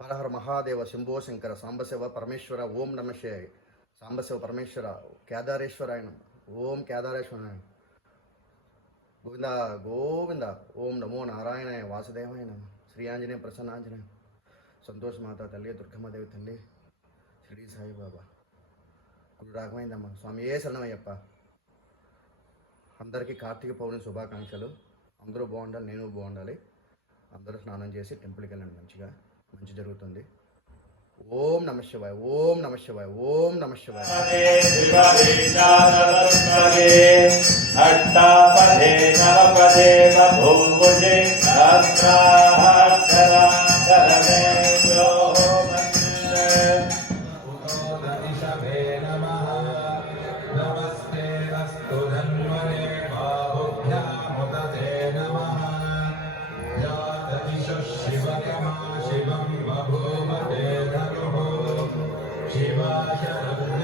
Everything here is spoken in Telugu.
హర హర మహాదేవ శంభో శంకర సాంబశివ పరమేశ్వర ఓం నమ శివాయ. సాంబశివ పరమేశ్వర కేదారేశ్వరాయ నమః. ఓం కేదారేశ్వరాయ గోవింద గోవింద. ఓం నమో నారాయణాయ వాసుదేవాయ నమః. శ్రీ ఆంజనేయ ప్రసన్నాంజనేయ సంతోష మాత తల్లి దుర్గమ్మదేవి తల్లి షిరిడి సాయిబాబా గురు రాఘవేంద్రమ్మ స్వామి ఏ శరణమయ్యప్ప. అందరికీ కార్తీక పౌర్ణమి శుభాకాంక్షలు. అందరూ బాగుండాలి, నేను బాగుండాలి. అందరూ స్నానం చేసి టెంపుల్కి వెళ్ళండి, మంచి జరుగుతుంది. ఓం నమ శివాయ, ఓం నమ శివాయ, ఓం నమ శివాయ. शिवं बभूव ते धनुः शिवाशरभ्य